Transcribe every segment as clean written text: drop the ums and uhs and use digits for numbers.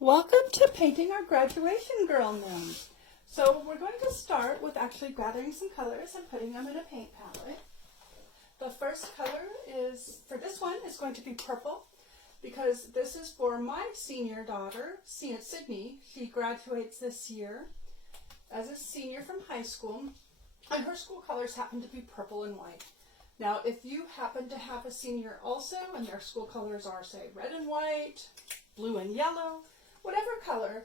Welcome to painting our graduation girl gnomes. So we're going to start with actually gathering some colors and putting them in a paint palette. The first color is, for this one, is going to be purple because this is for my senior daughter, Sydney. She graduates this year as a senior from high school, and her school colors happen to be purple and white. Now, if you happen to have a senior also and their school colors are, say, red and white, blue and yellow, whatever color,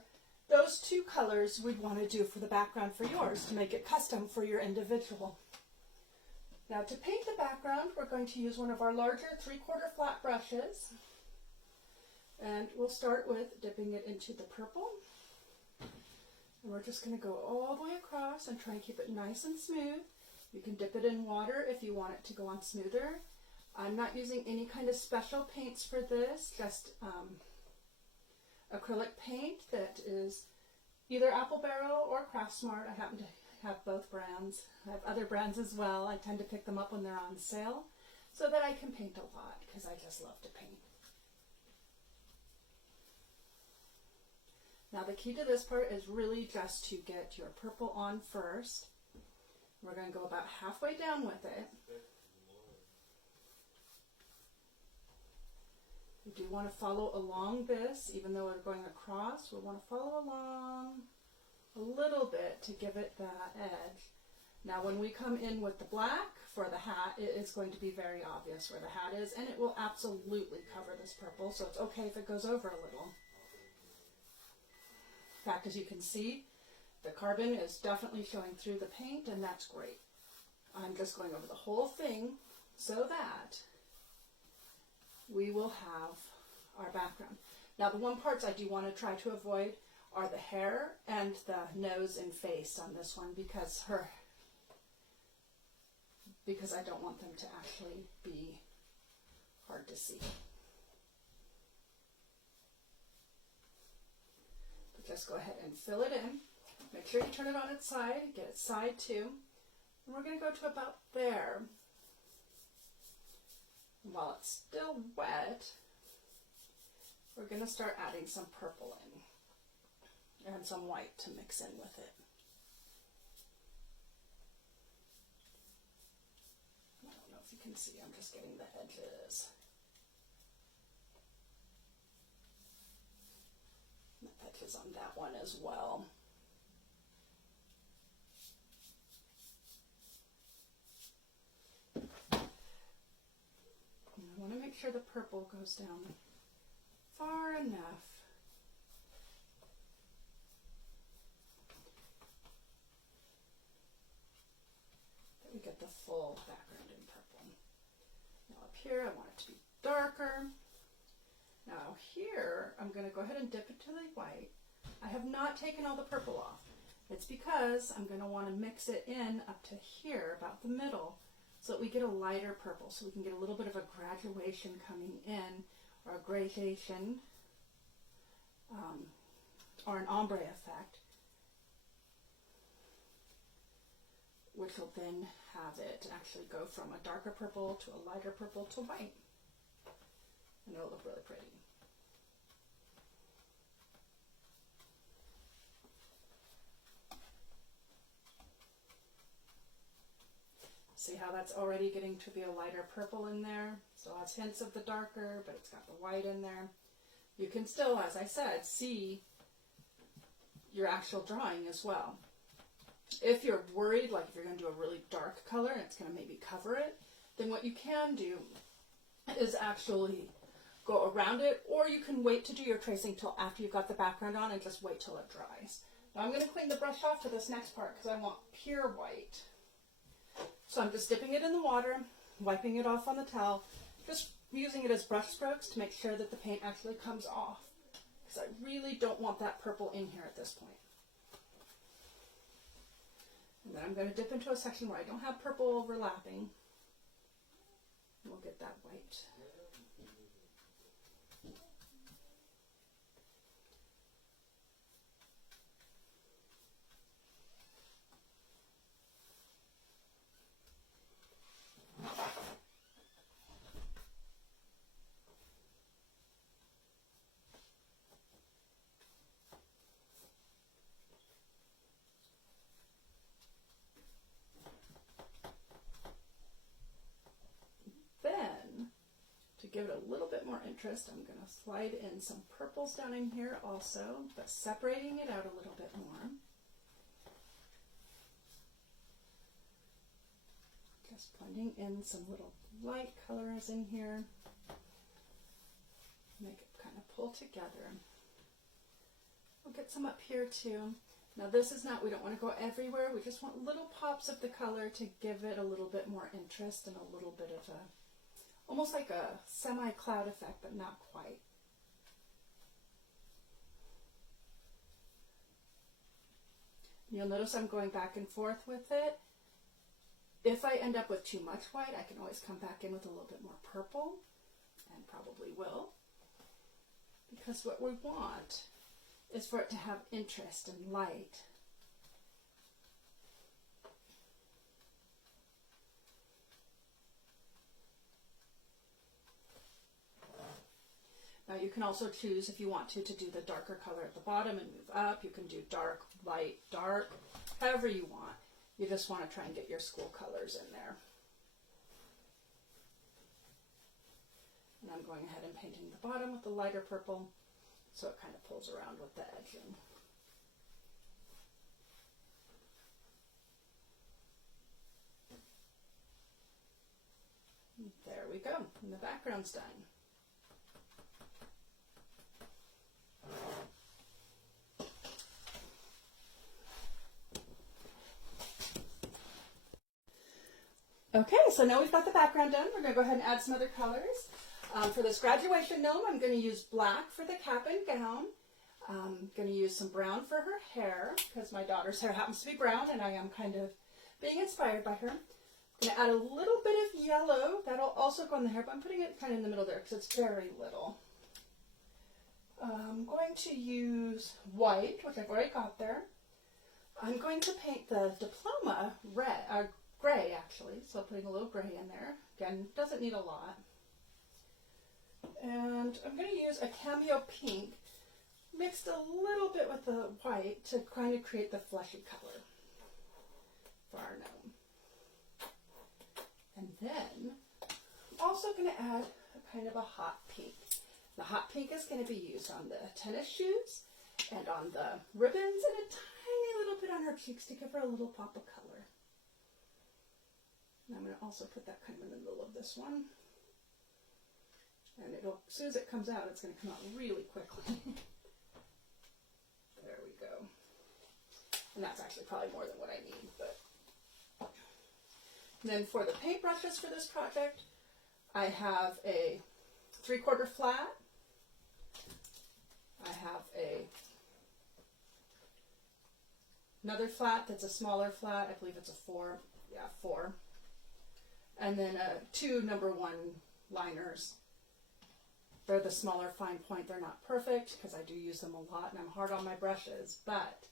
those two colors we'd want to do for the background for yours to make it custom for your individual. Now to paint the background, we're going to use one of our larger 3/4 flat brushes. And we'll start with dipping it into the purple. And we're just going to go all the way across and try and keep it nice and smooth. You can dip it in water if you want it to go on smoother. I'm not using any kind of special paints for this, just acrylic paint that is either Apple Barrel or Craft Smart. I happen to have both brands. I have other brands as well. I tend to pick them up when they're on sale so that I can paint a lot because I just love to paint. Now the key to this part is really just to get your purple on first. We're going to go about halfway down with it. We do want to follow along this, even though we're going across, we want to follow along a little bit to give it that edge. Now when we come in with the black for the hat, it is going to be very obvious where the hat is, and it will absolutely cover this purple, so it's okay if it goes over a little. In fact, as you can see, the carbon is definitely showing through the paint, and that's great. I'm just going over the whole thing so that we will have our background. Now the one parts I do want to try to avoid are the hair and the nose and face on this one because I don't want them to actually be hard to see. But just go ahead and fill it in. Make sure you turn it on its side, get its side too. And we're going to go to about there. While it's still wet, we're going to start adding some purple in and some white to mix in with it. I don't know if you can see, I'm just getting the edges. The edges on that one as well. I want to make sure the purple goes down far enough that we get the full background in purple. Now up here I want it to be darker. Now here I'm going to go ahead and dip it to the white. I have not taken all the purple off. It's because I'm going to want to mix it in up to here, about the middle, so that we get a lighter purple, so we can get a little bit of a graduation coming in, or a gradation, or an ombre effect, which will then have it actually go from a darker purple to a lighter purple to white. And it'll look really pretty. See how that's already getting to be a lighter purple in there? Still has hints of the darker, but it's got the white in there. You can still, as I said, see your actual drawing as well. If you're worried, like if you're going to do a really dark color and it's going to maybe cover it, then what you can do is actually go around it, or you can wait to do your tracing till after you've got the background on and just wait till it dries. Now I'm going to clean the brush off for this next part because I want pure white. So I'm just dipping it in the water, wiping it off on the towel, just using it as brush strokes to make sure that the paint actually comes off, because I really don't want that purple in here at this point. And then I'm going to dip into a section where I don't have purple overlapping. We'll get that white. give it a little bit more interest, I'm going to slide in some purples down in here also, but separating it out a little bit more. Just blending in some little light colors in here. Make it kind of pull together. We'll get some up here too. Now this is not, we don't want to go everywhere. We just want little pops of the color to give it a little bit more interest and a little bit of a, almost like a semi-cloud effect, but not quite. You'll notice I'm going back and forth with it. If I end up with too much white, I can always come back in with a little bit more purple, and probably will. Because what we want is for it to have interest and light. Now you can also choose, if you want to do the darker color at the bottom and move up. You can do dark, light, dark, however you want. You just want to try and get your school colors in there. And I'm going ahead and painting the bottom with the lighter purple, so it kind of pulls around with the edging. There we go, and the background's done. Okay, so now we've got the background done. We're going to go ahead and add some other colors. For this graduation gnome, I'm going to use black for the cap and gown. I'm going to use some brown for her hair, because my daughter's hair happens to be brown, and I am kind of being inspired by her. I'm going to add a little bit of yellow. That'll also go on the hair, but I'm putting it kind of in the middle there, because it's very little. I'm going to use white, which I've already got there. I'm going to paint the diploma red, gray actually, so putting a little gray in there. Again, doesn't need a lot. And I'm going to use a cameo pink mixed a little bit with the white to kind of create the fleshy color for our gnome. And then I'm also going to add a kind of a hot pink. The hot pink is going to be used on the tennis shoes and on the ribbons and a tiny little bit on her cheeks to give her a little pop of color. And I'm going to also put that kind of in the middle of this one. And it'll, as soon as it comes out, it's going to come out really quickly. There we go. And that's actually probably more than what I need. But and then for the paintbrushes for this project, I have a 3/4 flat. I have another flat that's a smaller flat. I believe it's a 4. Yeah, 4. And then 2 number 1 liners. They're the smaller fine point. They're not perfect because I do use them a lot and I'm hard on my brushes, but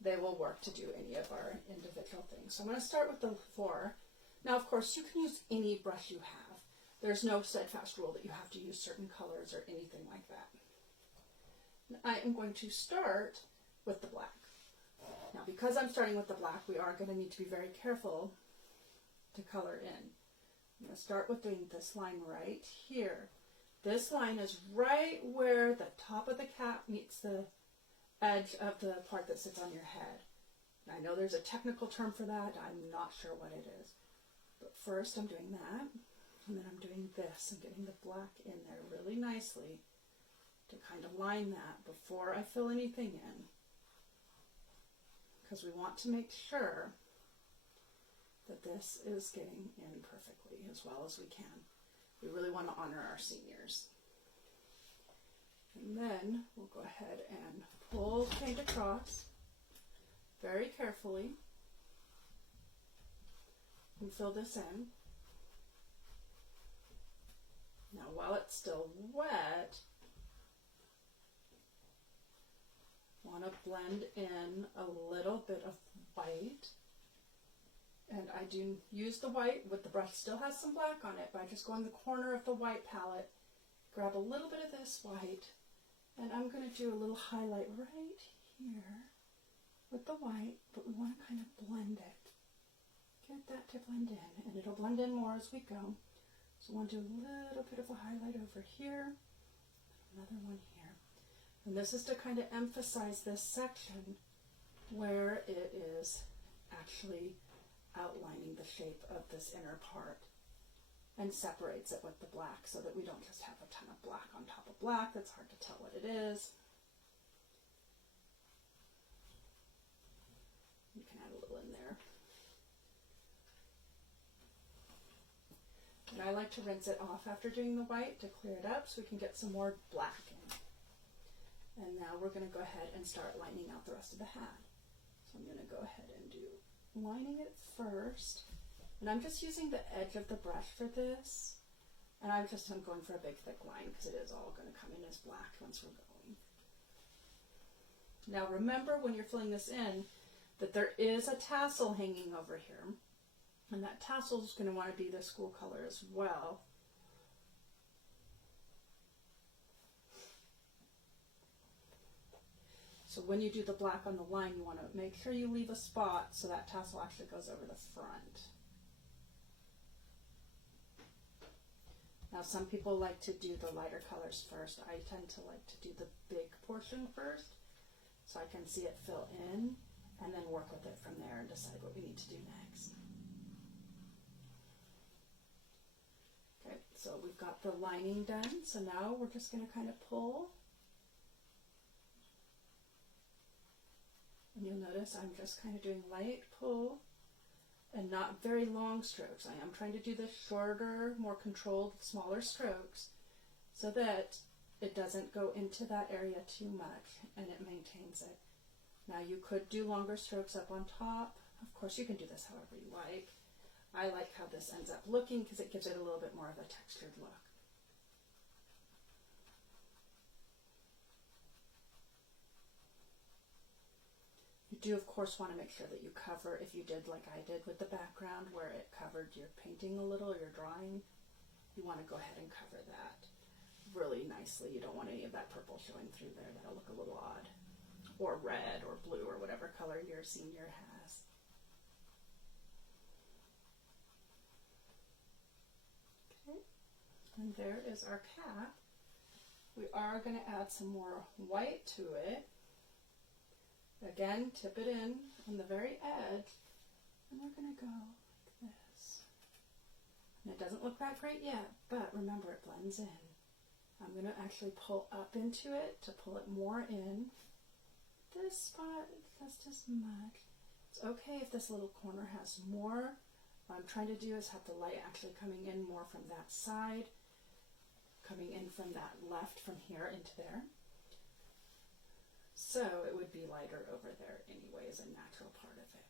they will work to do any of our individual things. So I'm going to start with the 4. Now, of course, you can use any brush you have. There's no steadfast rule that you have to use certain colors or anything like that. And I am going to start with the black. Now, because I'm starting with the black, we are going to need to be very careful to color in. I'm going to start with doing this line right here. This line is right where the top of the cap meets the edge of the part that sits on your head. And I know there's a technical term for that. I'm not sure what it is. But first I'm doing that, and then I'm doing this and getting the black in there really nicely to kind of line that before I fill anything in. Because we want to make sure that this is getting in perfectly as well as we can. We really want to honor our seniors. And then we'll go ahead and pull paint across very carefully and fill this in. Now while it's still wet, I want to blend in a little bit of white. And I do use the white, with the brush still has some black on it, but I just go on the corner of the white palette, grab a little bit of this white, and I'm going to do a little highlight right here with the white, but we want to kind of blend it. Get that to blend in, and it'll blend in more as we go. So I want to do a little bit of a highlight over here, another one here. And this is to kind of emphasize this section where it is actually outlining the shape of this inner part and separates it with the black so that we don't just have a ton of black on top of black. That's hard to tell what it is. You can add a little in there. And I like to rinse it off after doing the white to clear it up so we can get some more black in. And now we're going to go ahead and start lining out the rest of the hat. So I'm going to go ahead and do lining it first. And I'm just using the edge of the brush for this. And I'm going for a big thick line because it is all going to come in as black once we're going. Now remember when you're filling this in that there is a tassel hanging over here. And that tassel is going to want to be the school color as well. So when you do the black on the line, you want to make sure you leave a spot so that tassel actually goes over the front. Now some people like to do the lighter colors first. I tend to like to do the big portion first so I can see it fill in and then work with it from there and decide what we need to do next. Okay, so we've got the lining done. So now we're just going to kind of pull. And you'll notice I'm just kind of doing light pull and not very long strokes. I am trying to do the shorter, more controlled, smaller strokes so that it doesn't go into that area too much and it maintains it. Now you could do longer strokes up on top. Of course you can do this however you like. I like how this ends up looking because it gives it a little bit more of a textured look. You do of course want to make sure that you cover, if you did like I did with the background where it covered your painting a little, your drawing, you want to go ahead and cover that really nicely. You don't want any of that purple showing through there. That'll look a little odd. Or red or blue or whatever color your senior has. Okay, and there is our cap. We are going to add some more white to it. Again, tip it in on the very edge, and we're going to go like this. And it doesn't look that great yet, but remember it blends in. I'm going to actually pull up into it to pull it more in. This spot, just as much. It's okay if this little corner has more. What I'm trying to do is have the light actually coming in more from that side, coming in from that left from here into there. So it would be lighter over there anyway as a natural part of it.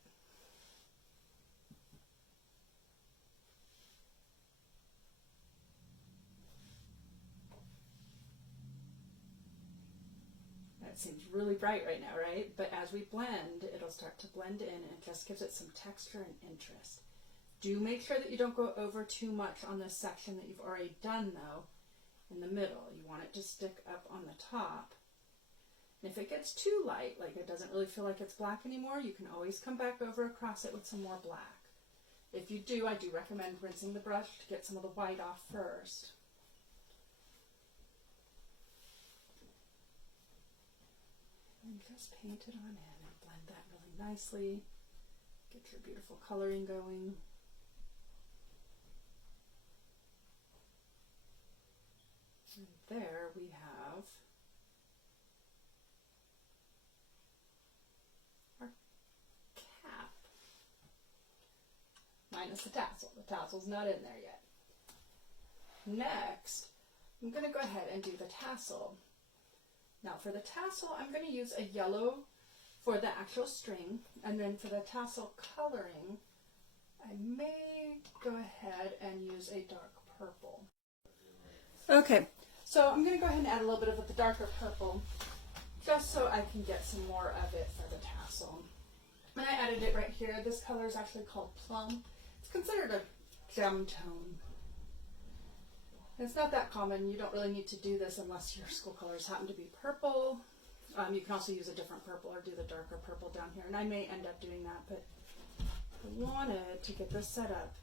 That seems really bright right now, right? But as we blend, it'll start to blend in and it just gives it some texture and interest. Do make sure that you don't go over too much on this section that you've already done though, in the middle. You want it to stick up on the top. And if it gets too light, like it doesn't really feel like it's black anymore, you can always come back over across it with some more black. If you do, I do recommend rinsing the brush to get some of the white off first. And just paint it on in and blend that really nicely. Get your beautiful coloring going. And there we have our cap. Minus the tassel. The tassel's not in there yet. Next, I'm going to go ahead and do the tassel. Now for the tassel, I'm going to use a yellow for the actual string, and then for the tassel coloring, I may go ahead and use a dark purple. Okay, so I'm going to go ahead and add a little bit of the darker purple, just so I can get some more of it for the tassel. And I added it right here. This color is actually called Plum. It's considered a gem tone. It's not that common. You don't really need to do this unless your school colors happen to be purple. You can also use a different purple or do the darker purple down here. And I may end up doing that, but I wanted to get this set up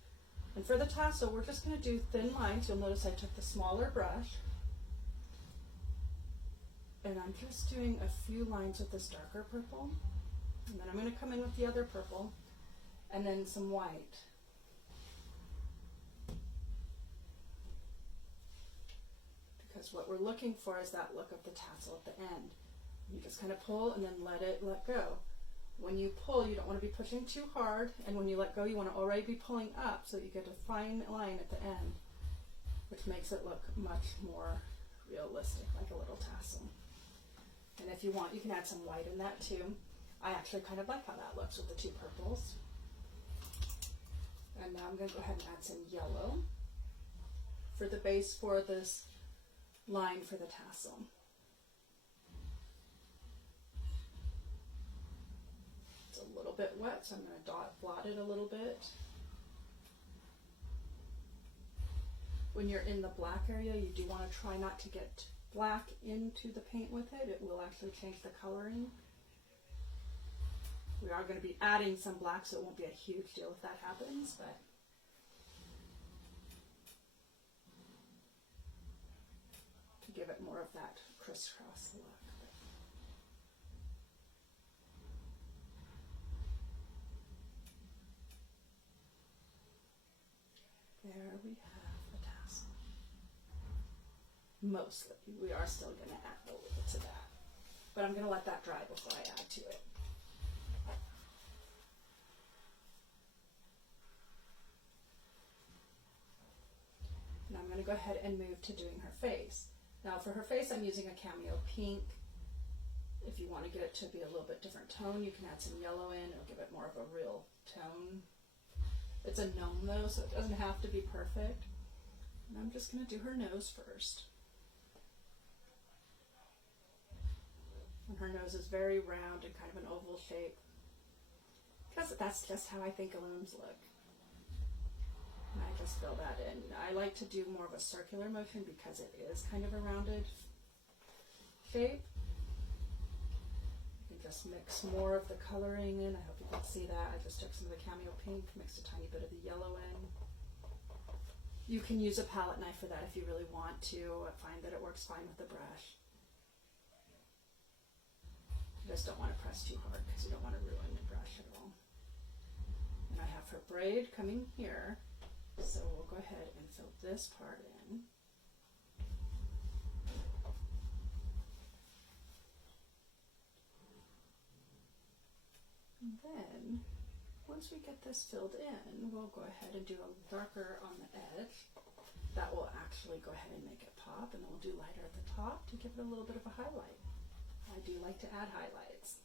And for the tassel, we're just going to do thin lines. You'll notice I took the smaller brush. And I'm just doing a few lines with this darker purple. And then I'm going to come in with the other purple and then some white. Because what we're looking for is that look of the tassel at the end. You just kind of pull and then let go. When you pull, you don't want to be pushing too hard, and when you let go, you want to already be pulling up so that you get a fine line at the end, which makes it look much more realistic, like a little tassel. And if you want, you can add some white in that too. I actually kind of like how that looks with the two purples. And now I'm going to go ahead and add some yellow for the base for this line for the tassel. It's a little bit wet, so I'm going to blot it a little bit. When you're in the black area, you do want to try not to get black into the paint with it. It will actually change the coloring. We are going to be adding some black, so it won't be a huge deal if that happens, but to give it more of that crisscross look. There we have a tassel. Mostly. We are still going to add a little bit to that. But I'm going to let that dry before I add to it. Now I'm going to go ahead and move to doing her face. Now for her face, I'm using a cameo pink. If you want to get it to be a little bit different tone, you can add some yellow in. It'll give it more of a real tone. It's a gnome though, so it doesn't have to be perfect. And I'm just going to do her nose first. And her nose is very round and kind of an oval shape, because that's just how I think gnomes look. And I just fill that in. I like to do more of a circular motion because it is kind of a rounded shape. You can just mix more of the coloring in. I hope you can see that. I just took some of the cameo pink, mixed a tiny bit of the yellow in. You can use a palette knife for that if you really want to. I find that it works fine with the brush. You just don't want to press too hard because you don't want to ruin the brush at all. And I have her braid coming here. So we'll go ahead and fill this part in. And then, once we get this filled in, we'll go ahead and do a darker on the edge. That will actually go ahead and make it pop, and then we'll do lighter at the top to give it a little bit of a highlight. I do like to add highlights.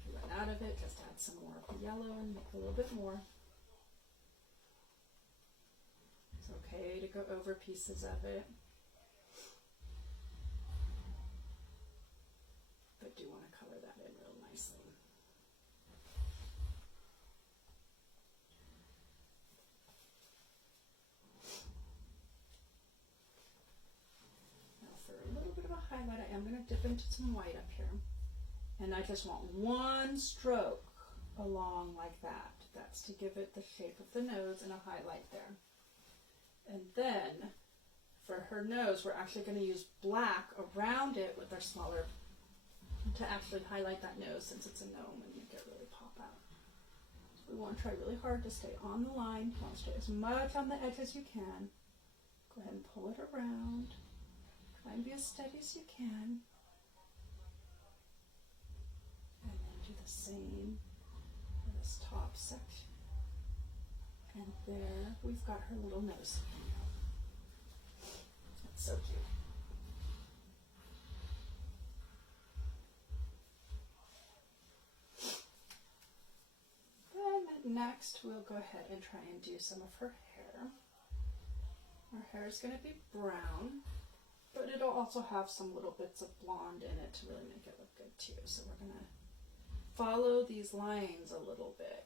If you run out of it, just add some more of the yellow and make a little bit more. It's okay to go over pieces of it, but do want to color that in real nicely. Now for a little bit of a highlight, I am going to dip into some white up here, and I just want one stroke along like that. That's to give it the shape of the nose and a highlight there. And then for her nose, we're actually going to use black around it with our smaller to actually highlight that nose, since it's a gnome, and make it really pop out. So we want to try really hard to stay on the line. You want to stay as much on the edge as you can. Go ahead and pull it around. Try and be as steady as you can. And then do the same for this top section. And there, we've got her little nose. That's so cute. Then next, we'll go ahead and try and do some of her hair. Her hair is going to be brown, but it'll also have some little bits of blonde in it to really make it look good too. So we're going to follow these lines a little bit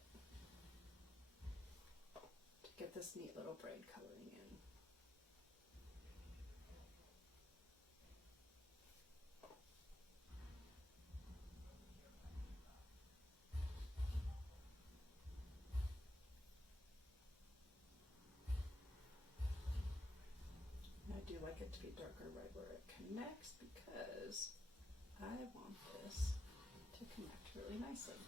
to get this neat little braid coloring in. actually like it to be darker right where it connects because I want this to connect really nicely.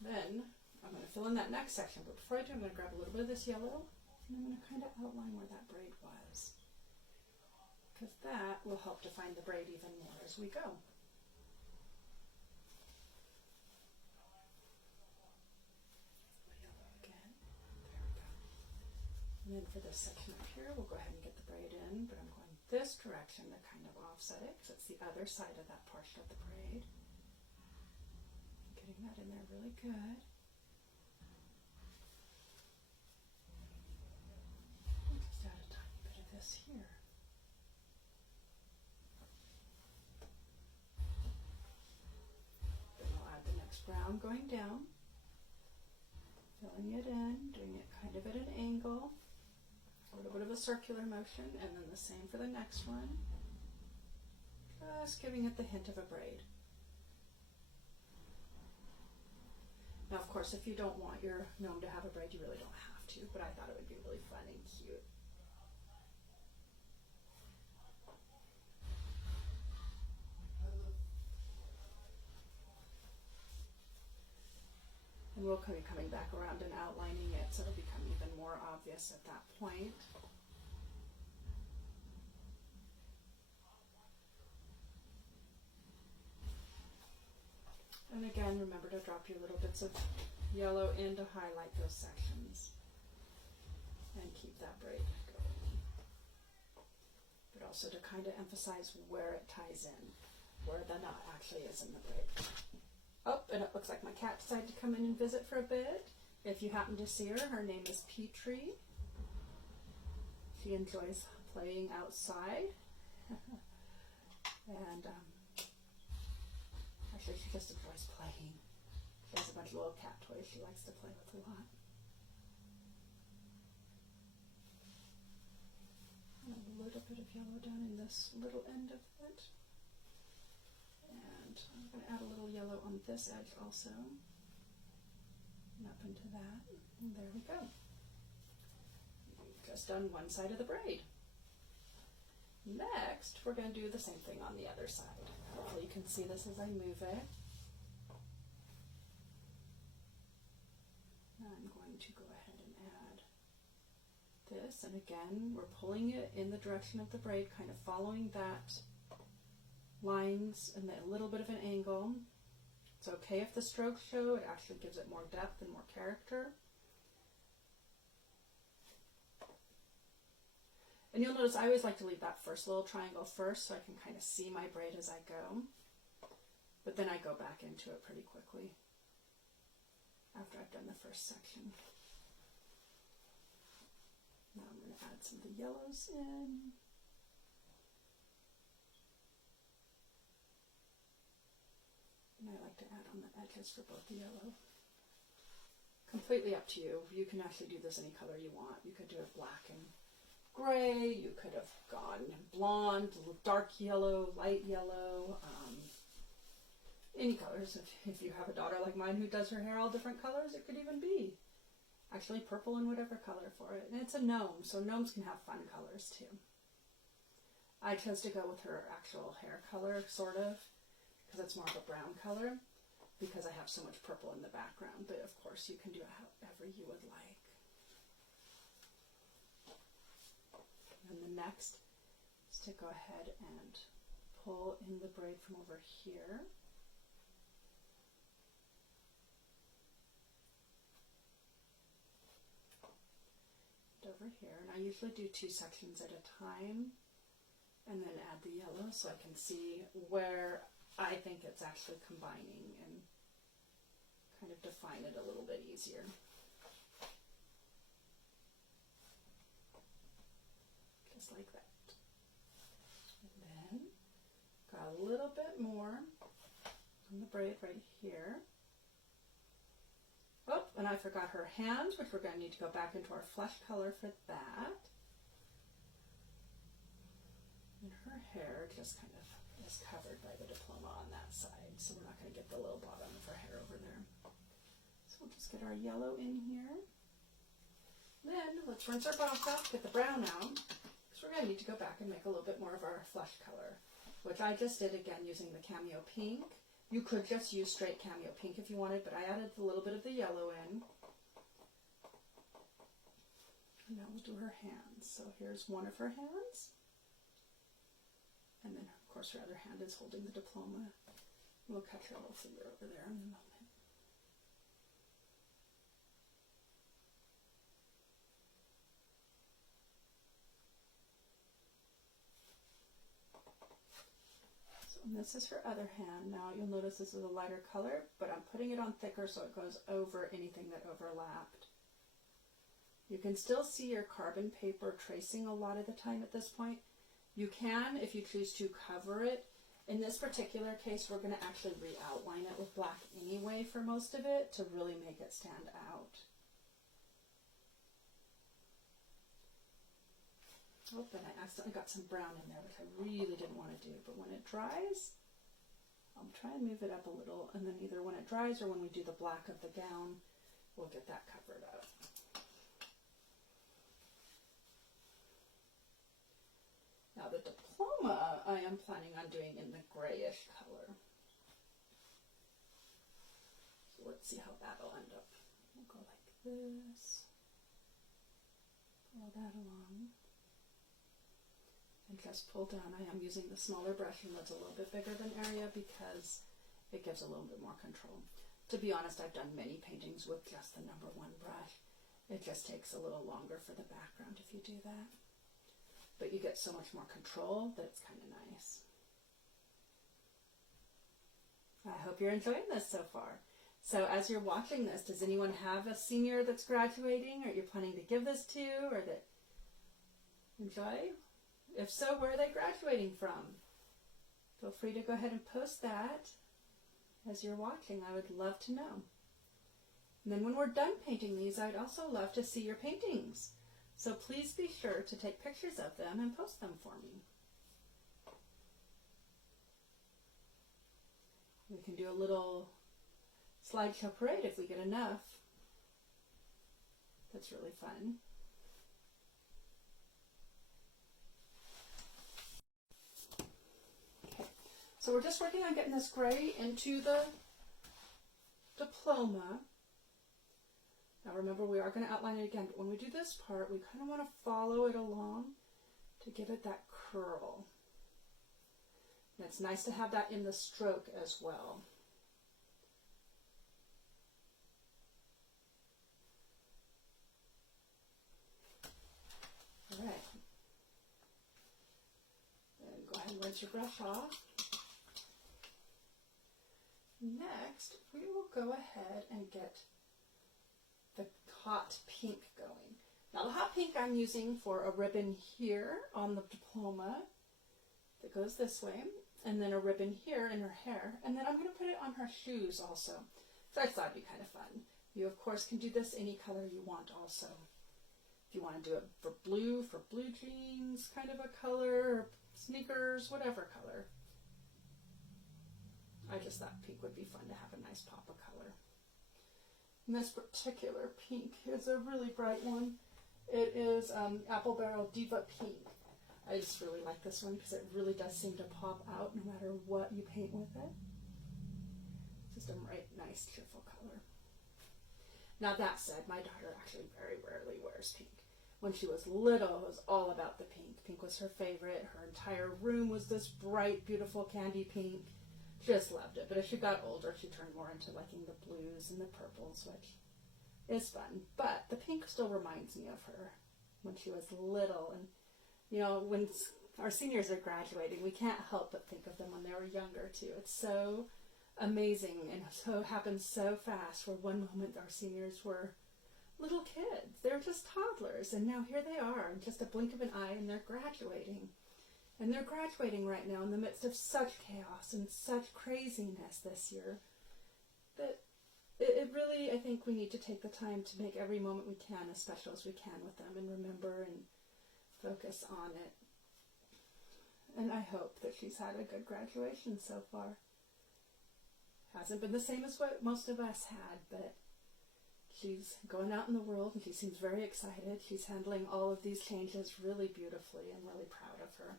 Then I'm going to fill in that next section, but before I do, I'm going to grab a little bit of this yellow and I'm going to kind of outline where that braid was, because that will help define the braid even more as we go. Yellow again. There we go. And then for this section up here, we'll go ahead and get the braid in, but I'm going this direction to kind of offset it because it's the other side of that portion of the braid. Getting that in there really good. I'll just add a tiny bit of this here. Then I'll add the next brown going down, filling it in, doing it kind of at an angle. A little bit of a circular motion, and then the same for the next one. Just giving it the hint of a braid. Now, of course, if you don't want your gnome to have a braid, you really don't have to, but I thought it would be really fun and cute. And we'll be coming back around and outlining it, so it'll become even more obvious at that point. And again, remember to drop your little bits of yellow in to highlight those sections and keep that braid going. But also to kind of emphasize where it ties in, where the knot actually is in the braid. Oh, and it looks like my cat decided to come in and visit for a bit. If you happen to see her, her name is Petrie. She enjoys playing outside. And actually, she just enjoys playing. She has a bunch of little cat toys she likes to play with a lot. And a little bit of yellow down in this little end of it. And I'm going to add a little yellow on this edge also. And up into that. And there we go. We've just done one side of the braid. Next, we're going to do the same thing on the other side. Hopefully you can see this as I move it. I'm going to go ahead and add this. And again, we're pulling it in the direction of the braid, kind of following that lines and a little bit of an angle. It's okay if the strokes show, it actually gives it more depth and more character. And you'll notice I always like to leave that first little triangle first so I can kind of see my braid as I go. But then I go back into it pretty quickly after I've done the first section. Now I'm going to add some of the yellows in. And I like to add on the edges for both the yellow. Completely up to you. You can actually do this any color you want. You could do it black and gray. You could have gone blonde, dark yellow, light yellow, any colors. If you have a daughter like mine who does her hair all different colors, it could even be actually purple and whatever color for it. And it's a gnome, so gnomes can have fun colors too. I chose to go with her actual hair color, sort of, because it's more of a brown color, because I have so much purple in the background. But of course you can do it however you would like. And the next is to go ahead and pull in the braid from over here. And over here, and I usually do 2 sections at a time, and then add the yellow so I can see where I think it's actually combining and kind of define it a little bit easier. Just like that. And then got a little bit more on the braid right here. Oh, and I forgot her hands, which we're going to need to go back into our flesh color for that. And her hair just kind of is covered by the diploma on that side, so we're not going to get the little bottom of her hair over there. So we'll just get our yellow in here. Then let's rinse our box off, get the brown out, because we're going to need to go back and make a little bit more of our flesh color, which I just did again using the cameo pink. You could just use straight cameo pink if you wanted, but I added a little bit of the yellow in. And now we'll do her hands. So here's one of her hands. And then, of course, her other hand is holding the diploma. We'll cut her little finger over there in a moment. And this is her other hand. Now you'll notice this is a lighter color, but I'm putting it on thicker so it goes over anything that overlapped. You can still see your carbon paper tracing a lot of the time at this point. You can, if you choose to, cover it. In this particular case, we're going to actually re-outline it with black anyway for most of it to really make it stand out. Oh, and I accidentally got some brown in there, which I really didn't want to do. But when it dries, I'll try and move it up a little. And then either when it dries or when we do the black of the gown, we'll get that covered up. Now the diploma, I am planning on doing in the grayish color. So let's see how that'll end up. We'll go like this. Pull that along. And just pull down. I am using the smaller brush and that's a little bit bigger than area because it gives a little bit more control. To be honest, I've done many paintings with just the number 1 brush. It just takes a little longer for the background if you do that. But you get so much more control that it's kind of nice. I hope you're enjoying this so far. So as you're watching this, does anyone have a senior that's graduating or you're planning to give this to or that enjoy? If so, where are they graduating from? Feel free to go ahead and post that as you're watching. I would love to know. And then when we're done painting these, I'd also love to see your paintings. So please be sure to take pictures of them and post them for me. We can do a little slideshow parade if we get enough. That's really fun. So we're just working on getting this gray into the diploma. Now remember, we are going to outline it again, but when we do this part, we kind of want to follow it along to give it that curl. And it's nice to have that in the stroke as well. All right. Then go ahead and rinse your brush off. Next, we will go ahead and get the hot pink going. Now the hot pink I'm using for a ribbon here on the diploma that goes this way, and then a ribbon here in her hair, and then I'm going to put it on her shoes also. So I thought it'd be kind of fun. You of course can do this any color you want also. If you want to do it for blue jeans kind of a color, or sneakers, whatever color. I just thought pink would be fun to have a nice pop of color. And this particular pink is a really bright one. It is Apple Barrel Diva Pink. I just really like this one because it really does seem to pop out no matter what you paint with it. Just a bright, nice, cheerful color. Now that said, my daughter actually very rarely wears pink. When she was little, it was all about the pink. Pink was her favorite. Her entire room was this bright, beautiful candy pink. Just loved it. But as she got older, she turned more into liking the blues and the purples, which is fun. But the pink still reminds me of her when she was little. And, you know, when our seniors are graduating, we can't help but think of them when they were younger, too. It's so amazing and so happens so fast, where one moment our seniors were little kids. They were just toddlers. And now here they are in just a blink of an eye, and they're graduating. And they're graduating right now in the midst of such chaos and such craziness this year that it really, I think we need to take the time to make every moment we can as special as we can with them and remember and focus on it. And I hope that she's had a good graduation so far. Hasn't been the same as what most of us had, but she's going out in the world and she seems very excited. She's handling all of these changes really beautifully. I'm really proud of her.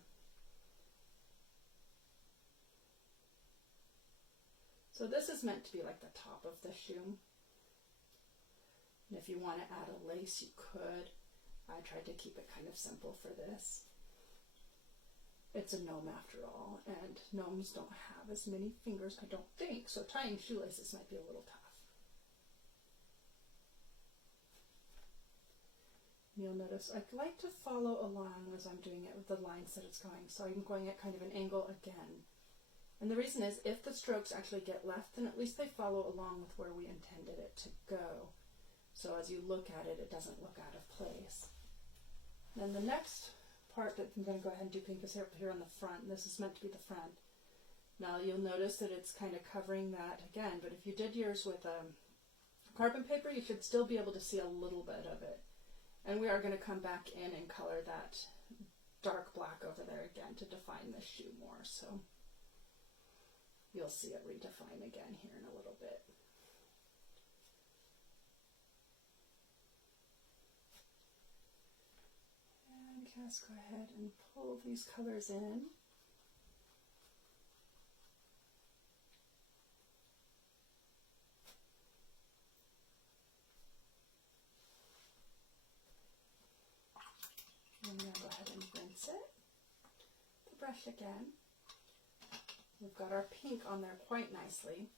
So this is meant to be like the top of the shoe. And if you want to add a lace, you could. I tried to keep it kind of simple for this. It's a gnome after all, and gnomes don't have as many fingers, I don't think, so tying shoelaces might be a little tough. You'll notice I like to follow along as I'm doing it with the lines that it's going, so I'm going at kind of an angle again. And the reason is, if the strokes actually get left, then at least they follow along with where we intended it to go. So as you look at it, it doesn't look out of place. Then the next part that I'm going to go ahead and do pink is here on the front. This is meant to be the front. Now you'll notice that it's kind of covering that again, but if you did yours with carbon paper, you should still be able to see a little bit of it. And we are going to come back in and color that dark black over there again to define the shoe more. So you'll see it redefine again here in a little bit. Just go ahead and pull these colors in. And then go ahead and rinse it. The brush again. We've got our pink on there quite nicely.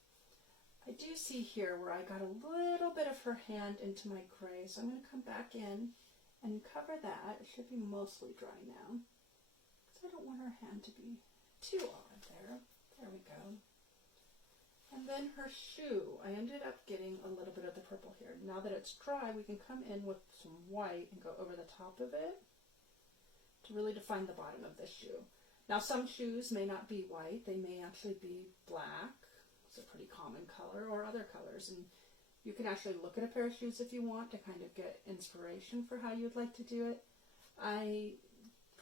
I do see here where I got a little bit of her hand into my gray, so I'm going to come back in and cover that. It should be mostly dry now, because I don't want her hand to be too odd there. There we go. And then her shoe, I ended up getting a little bit of the purple here. Now that it's dry, we can come in with some white and go over the top of it to really define the bottom of this shoe. Now some shoes may not be white, they may actually be black. It's a pretty common color, or other colors. And you can actually look at a pair of shoes if you want to kind of get inspiration for how you'd like to do it. I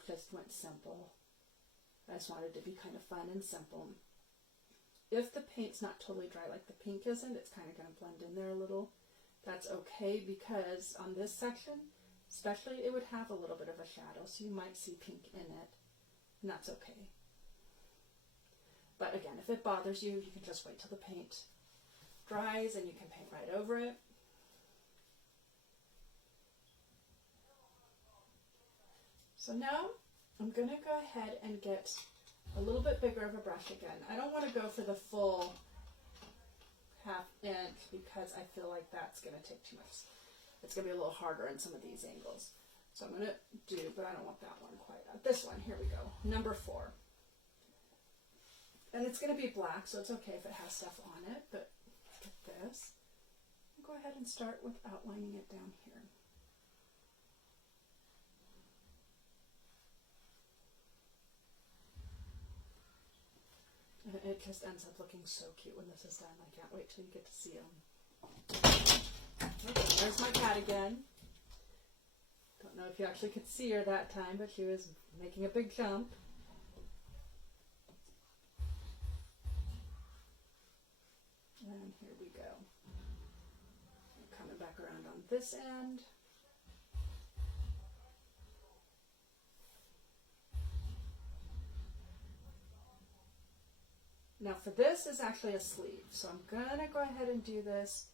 just went simple. I just wanted to be kind of fun and simple. If the paint's not totally dry like the pink isn't, it's kind of going to blend in there a little. That's okay, because on this section, especially, it would have a little bit of a shadow, so you might see pink in it, and that's okay. But again, if it bothers you, you can just wait till the paint dries and you can paint right over it. So now I'm going to go ahead and get a little bit bigger of a brush again. I don't want to go for the full ½ inch because I feel like that's going to take too much. It's going to be a little harder in some of these angles. So I'm going to do, but I don't want that one quite. This one, here we go, number 4. And it's going to be black, so it's okay if it has stuff on it, but this. Go ahead and start with outlining it down here. And it just ends up looking so cute when this is done. I can't wait till you get to see them. Okay, there's my cat again. Don't know if you actually could see her that time, but she was making a big jump. And here we go. Coming back around on this end. Now for this is actually a sleeve, so I'm going to go ahead and do this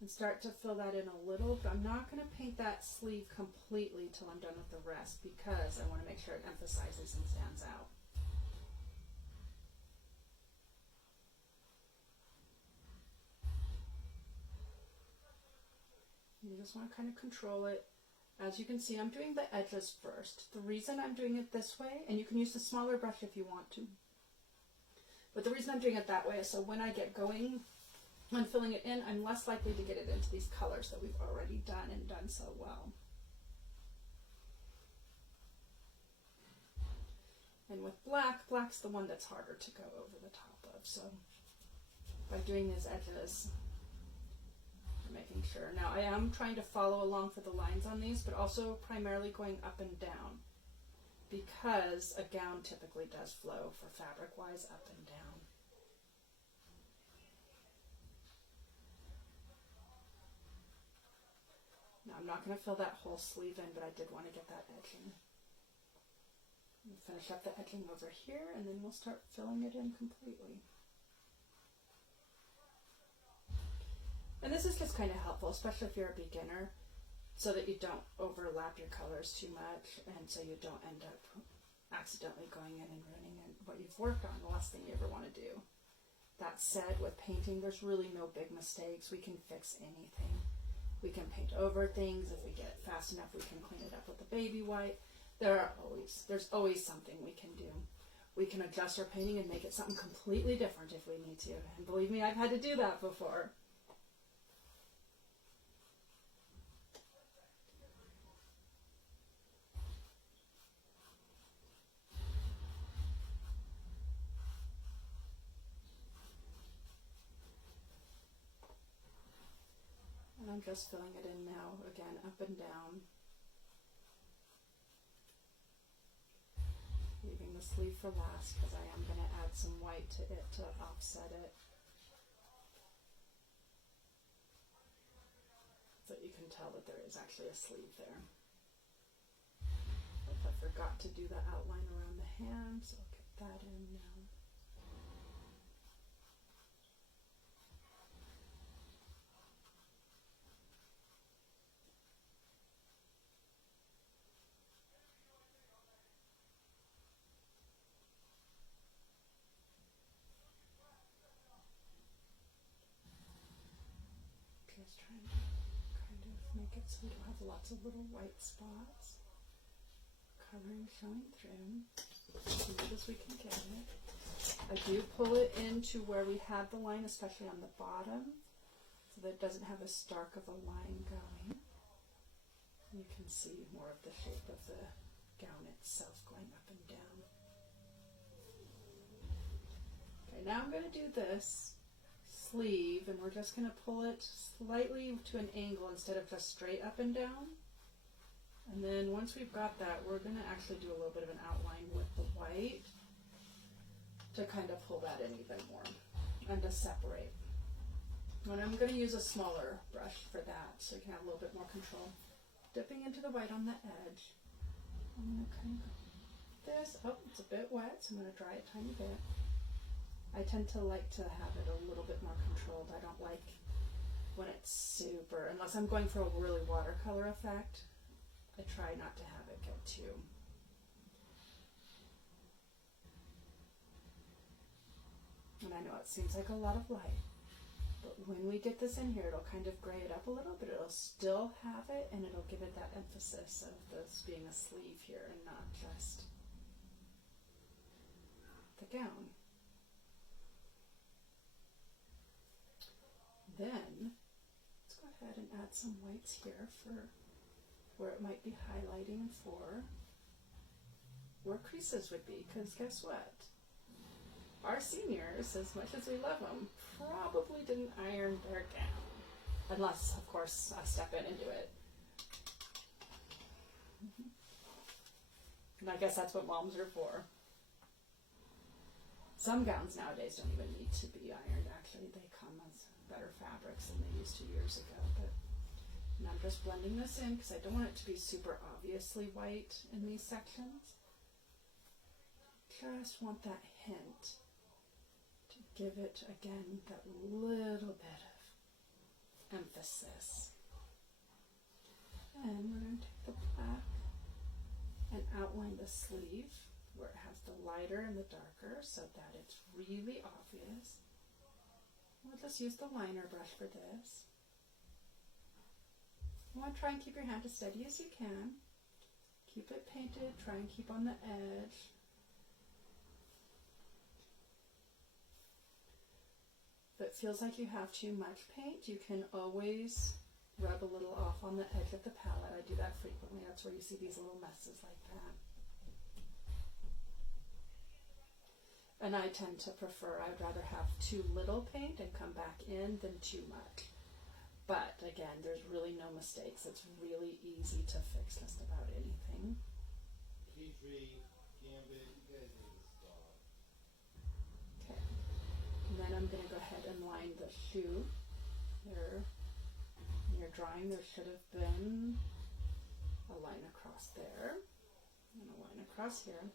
and start to fill that in a little, but I'm not going to paint that sleeve completely till I'm done with the rest because I want to make sure it emphasizes and stands out. You just want to kind of control it. As you can see, I'm doing the edges first. The reason I'm doing it this way, and you can use the smaller brush if you want to, but the reason I'm doing it that way is so when I get going on filling it in, I'm less likely to get it into these colors that we've already done and done so well. And with black, black's the one that's harder to go over the top of. So by doing these edges, I'm making sure. Now I am trying to follow along for the lines on these, but also primarily going up and down, because a gown typically does flow for fabric-wise up and down. Now I'm not going to fill that whole sleeve in, but I did want to get that edging. We'll finish up the edging over here, and then we'll start filling it in completely. And this is just kind of helpful, especially if you're a beginner, so that you don't overlap your colors too much, and so you don't end up accidentally going in and ruining what you've worked on. The last thing you ever want to do. That said, with painting, there's really no big mistakes. We can fix anything. We can paint over things. If we get it fast enough, we can clean it up with the baby white. There's always something we can do. We can adjust our painting and make it something completely different if we need to. And believe me, I've had to do that before. And I'm just filling it in now, again, up and down. Leaving the sleeve for last because I am going to add some white to it to offset it. So you can tell that there is actually a sleeve there. But I forgot to do the outline around the hand, so I'll get that in now. Just trying to kind of make it so we don't have lots of little white spots. Coloring showing through as much as we can get it. I do pull it into where we had the line, especially on the bottom, so that it doesn't have as stark of a line going. You can see more of the shape of the gown itself going up and down. Okay, now I'm going to do this sleeve, and we're just going to pull it slightly to an angle instead of just straight up and down. And then once we've got that, we're going to actually do a little bit of an outline with the white to kind of pull that in even more and to separate. And I'm going to use a smaller brush for that so you can have a little bit more control. Dipping into the white on the edge. I'm going to kind of go this. Oh, it's a bit wet, so I'm going to dry it a tiny bit. I tend to like to have it a little bit more controlled. I don't like when it's super, unless I'm going for a really watercolor effect, I try not to have it get too. And I know it seems like a lot of light, but when we get this in here, it'll kind of gray it up a little, but it'll still have it, and it'll give it that emphasis of this being a sleeve here and not just the gown. Then, let's go ahead and add some whites here for where it might be highlighting for where creases would be, because guess what? Our seniors, as much as we love them, probably didn't iron their gown. Unless, of course, I step in and do it. And I guess that's what moms are for. Some gowns nowadays don't even need to be ironed, actually. They come as better fabrics than they used to years ago. But and I'm just blending this in because I don't want it to be super obviously white in these sections. Just want that hint to give it, again, that little bit of emphasis. And we're going to take the black and outline the sleeve where it has the lighter and the darker so that it's really obvious. We'll just use the liner brush for this. You want to try and keep your hand as steady as you can. Keep it painted, try and keep on the edge. If it feels like you have too much paint, you can always rub a little off on the edge of the palette. I do that frequently. That's where you see these little messes like that. And I tend to prefer, I'd rather have too little paint and come back in than too much. But again, there's really no mistakes. It's really easy to fix just about anything. Petrie, Gambit, you guys need to stop. Okay. And then I'm going to go ahead and line the shoe here you're drawing, there should have been a line across there and a line across here.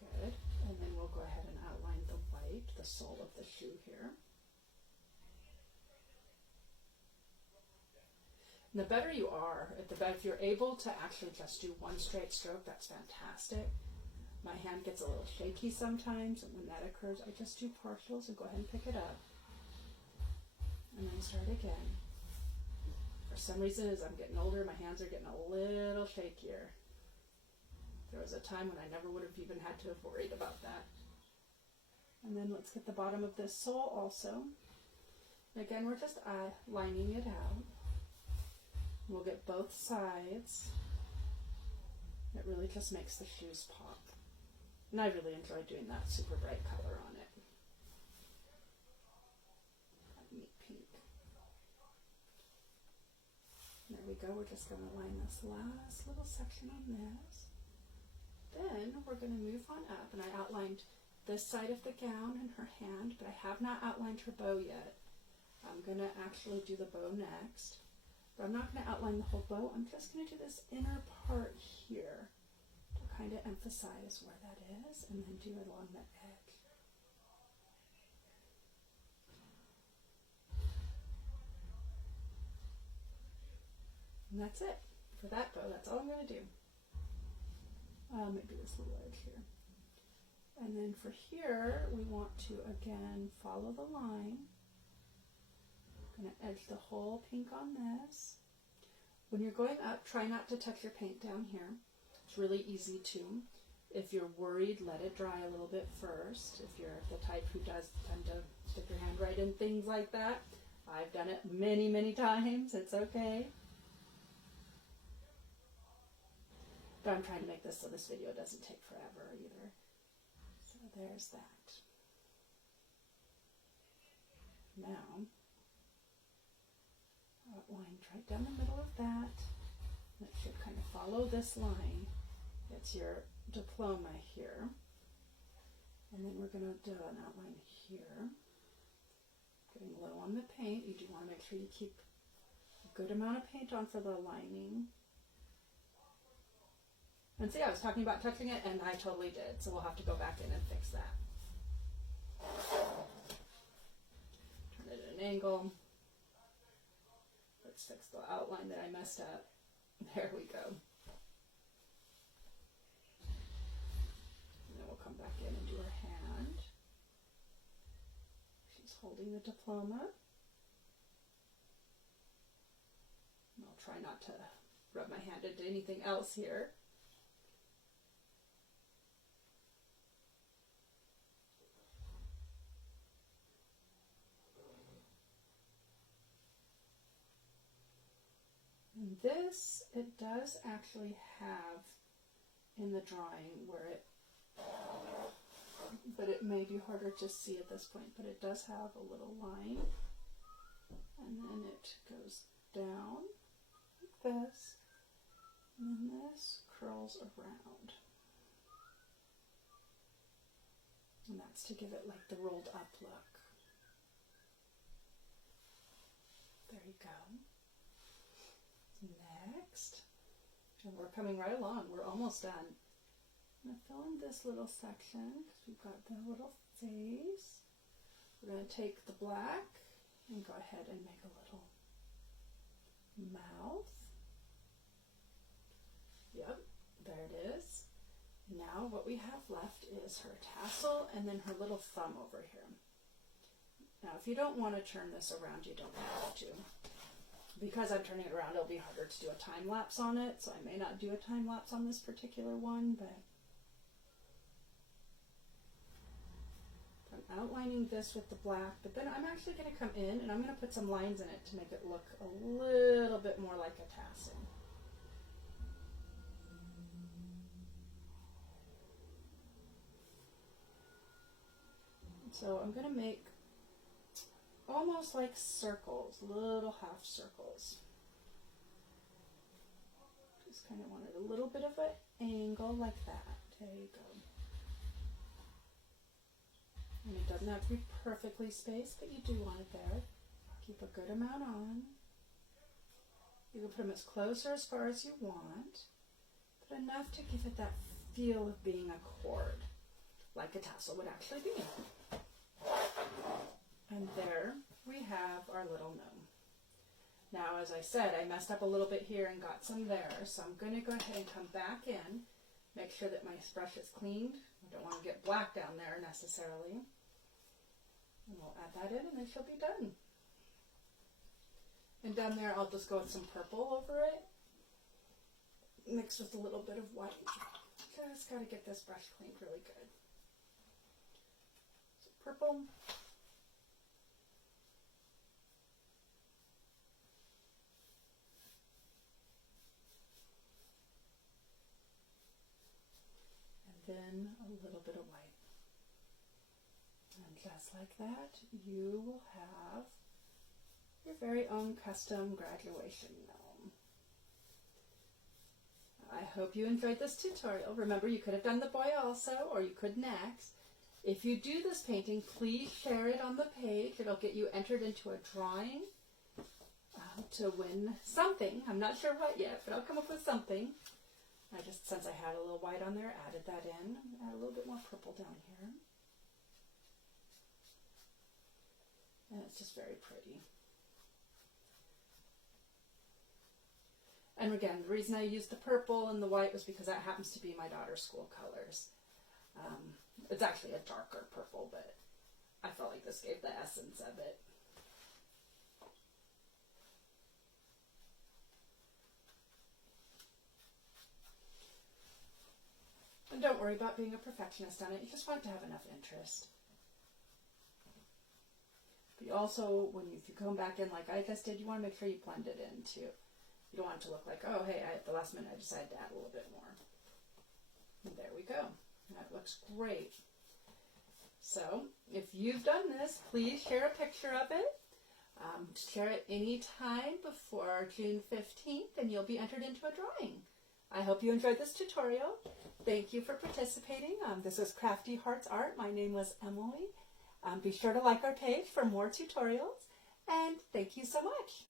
Good. And then we'll go ahead and outline the white, the sole of the shoe here. And the better you are, if you're able to actually just do one straight stroke, that's fantastic. My hand gets a little shaky sometimes, and when that occurs, I just do partials and go ahead and pick it up. And then start again. For some reason, as I'm getting older, my hands are getting a little shakier. There was a time when I never would have even had to have worried about that. And then let's get the bottom of this sole also. And again, we're just lining it out. We'll get both sides. It really just makes the shoes pop. And I really enjoy doing that super bright color on it. That neat pink. There we go. We're just going to line this last little section on this. Then we're going to move on up, and I outlined this side of the gown and her hand, but I have not outlined her bow yet. I'm going to actually do the bow next, but I'm not going to outline the whole bow. I'm just going to do this inner part here to kind of emphasize where that is, and then do it along the edge. And that's it for that bow. That's all I'm going to do. Maybe this little edge here. And then for here, we want to again follow the line. I'm going to edge the whole pink on this. When you're going up, try not to touch your paint down here. It's really easy to. If you're worried, let it dry a little bit first. If you're the type who does tend to stick your hand right in things like that, I've done it many, many times. It's okay. But I'm trying to make this so this video doesn't take forever either. So there's that. Now, outline right down the middle of that. And it should kind of follow this line. It's your diploma here. And then we're going to do an outline here. Getting low on the paint. You do want to make sure you keep a good amount of paint on for the lining. And see, I was talking about touching it, and I totally did. So we'll have to go back in and fix that. Turn it at an angle. Let's fix the outline that I messed up. There we go. And then we'll come back in and do her hand. She's holding the diploma. And I'll try not to rub my hand into anything else here. And this, it does actually have in the drawing where it, but it may be harder to see at this point, but it does have a little line, and then it goes down like this, and then this curls around. And that's to give it like the rolled up look. There you go. Next, and we're coming right along, we're almost done. I'm going to fill in this little section because we've got the little face. We're going to take the black and go ahead and make a little mouth. Yep, there it is. Now what we have left is her tassel and then her little thumb over here. Now if you don't want to turn this around, you don't have to. Because I'm turning it around, it'll be harder to do a time lapse on it, so I may not do a time lapse on this particular one, but I'm outlining this with the black, but then I'm actually going to come in and I'm going to put some lines in it to make it look a little bit more like a tassel. So I'm going to make almost like circles, little half circles. Just kind of wanted a little bit of an angle like that. There you go. And it doesn't have to be perfectly spaced, but you do want it there. Keep a good amount on. You can put them as close or as far as you want, but enough to give it that feel of being a cord, like a tassel would actually be. And there we have our little gnome. Now, as I said, I messed up a little bit here and got some there, so I'm going to go ahead and come back in, make sure that my brush is cleaned. I don't want to get black down there necessarily. And we'll add that in and then she'll be done. And down there I'll just go with some purple over it, mixed with a little bit of white. Just got to get this brush cleaned really good. So purple. Then a little bit of white. And just like that, you will have your very own custom graduation gnome. I hope you enjoyed this tutorial. Remember, you could have done the boy also, or you could next. If you do this painting, please share it on the page. It'll get you entered into a drawing to win something. I'm not sure what yet, but I'll come up with something. I just, since I had a little white on there, added that in. Add a little bit more purple down here. And it's just very pretty. And again, the reason I used the purple and the white was because that happens to be my daughter's school colors. It's actually a darker purple, but I felt like this gave the essence of it. And don't worry about being a perfectionist on it. You just want it to have enough interest. But you also, if you come back in like I just did, you want to make sure you blend it in too. You don't want it to look like, oh, hey, at the last minute I decided to add a little bit more. And there we go. That looks great. So if you've done this, please share a picture of it. Share it anytime before June 15th and you'll be entered into a drawing. I hope you enjoyed this tutorial. Thank you for participating. This was Crafty Hearts Art. My name was Emily. Be sure to like our page for more tutorials, and thank you so much.